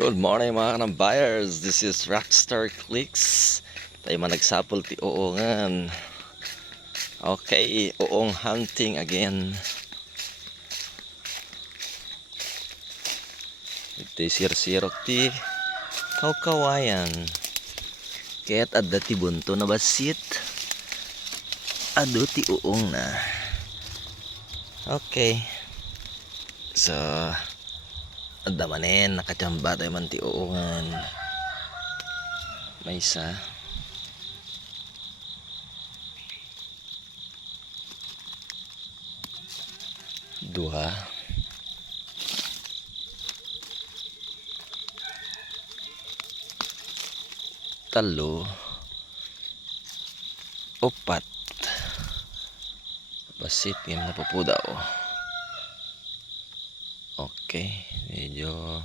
Good morning mga kanang buyers. This is Rockstar Clicks. Tayo man nagsapol ti uungan. Okay, uong hunting again. Iti sir-sirok ti kawayan. Kaya't adda ti bunto na basit. Ado ti uong na. Okay. So adda manen nakachamba tayo man ti uungan. May isa. Dua. Talo. Upat. Basit yung napupudaw. Okay, medyo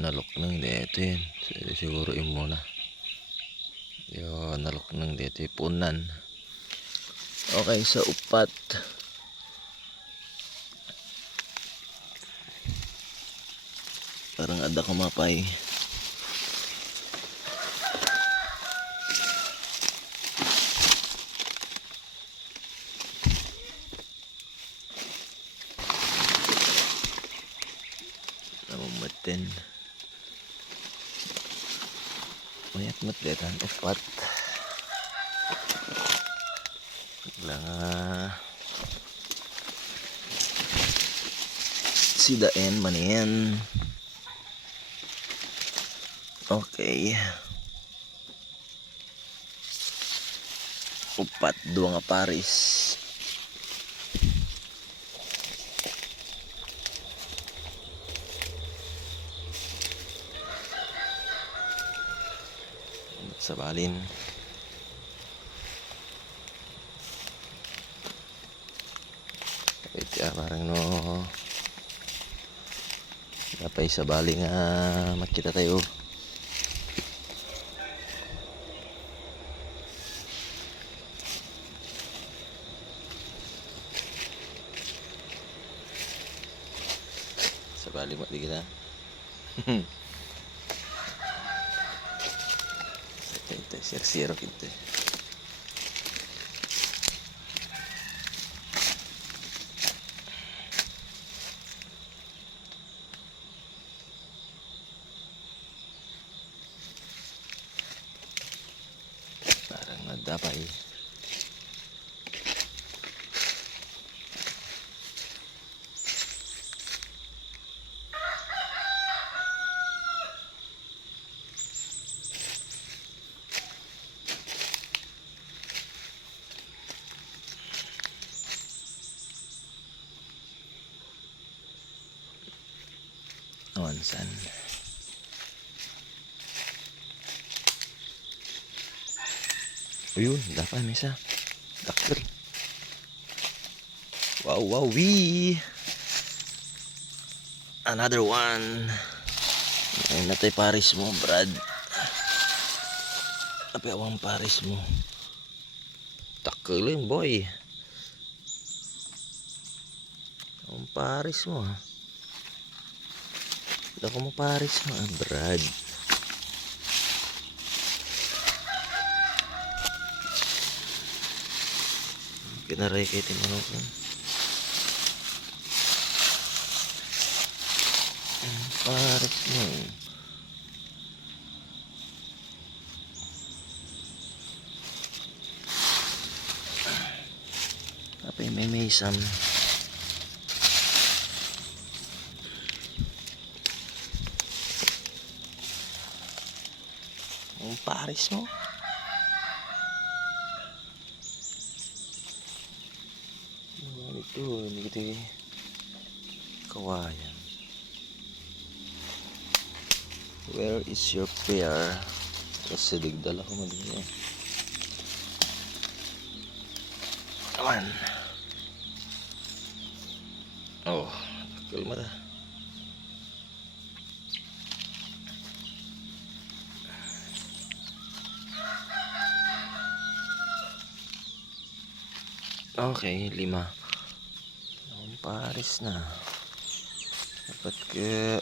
nalok nang dito yun. Siguro yung muna. Yung nalok nang dito yung punan. Okay, sa upat. Parang ada kumapay. Namamatin. Mayat matletan upat. Lang sidain manin. Okay. Upat dua nga paris. Sa balin. Wait ya, parang no napay sa bali nga makita tayo. Sa bali mo di kita. Ito sir-siro kita. Parang nadapay. Awansan. Ayun, dapat may isa. Dakter. Wow, wow, wee. Another one. Ayun na tayo paris mo, Brad. Tapi awang paris mo. Takelin, boy. Awang paris mo, ha. Ako mo paris mo, Brad. Kinaray kayo tinanong ko. Paris mo. Apa yung may mesam. Ang paris mo. Ito, hindi kita kawayan. Where is your pair? Kasi digdala ko madali. Aman. Oh, takil mo na. Okay, 5. Ang paris na. Dapat ke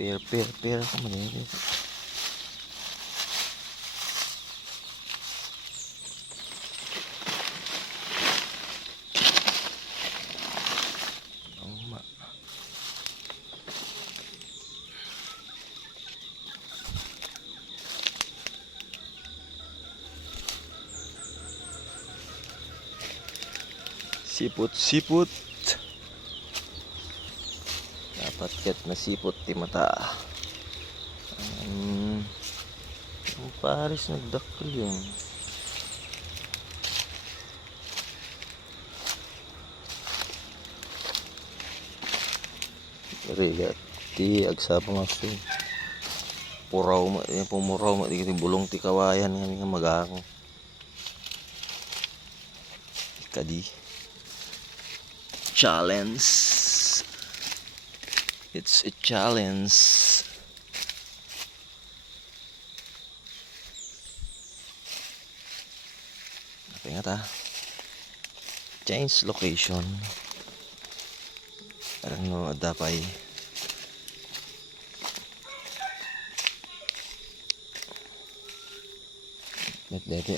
Pair ka manili. Siput. Dapat ket na siput ti mata. Ang pares nagdakkel yun. Rigat ti agsa pangaso. Puraw ma pumuraw ma ti bulong ti kawayan nga magako. Kadi challenge. It's a challenge. Ingat ha. Change location. Ano dapat dito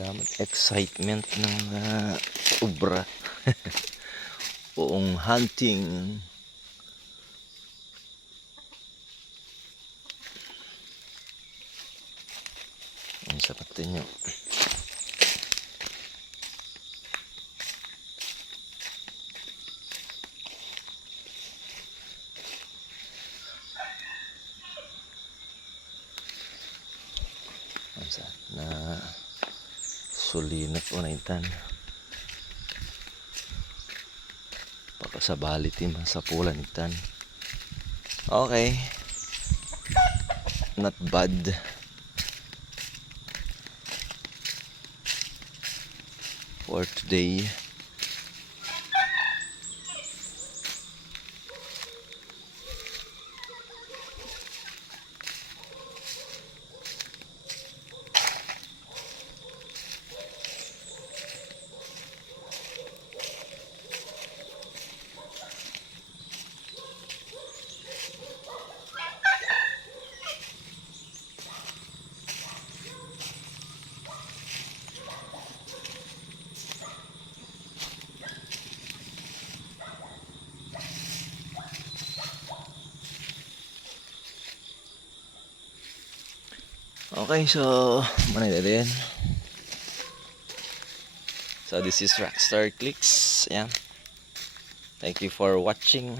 ang excitement ng ubra. Buong hunting. Ang sapat nyo. Na sulinat o na itan pakasabali tim sa pulan itan. Okay, not bad. For today. Okay, so manay na din. So this is Rockstar Clicks. Ayan. Thank you for watching.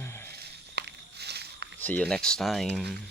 See you next time.